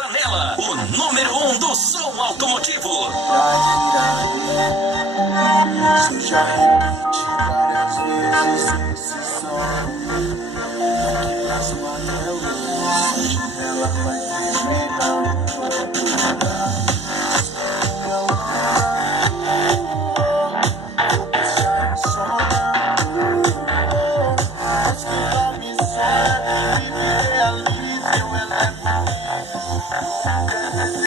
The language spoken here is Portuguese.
Zanela, o número 1 do som automotivo. Você já repete várias vezes esse som. Que passou até hoje, ela vai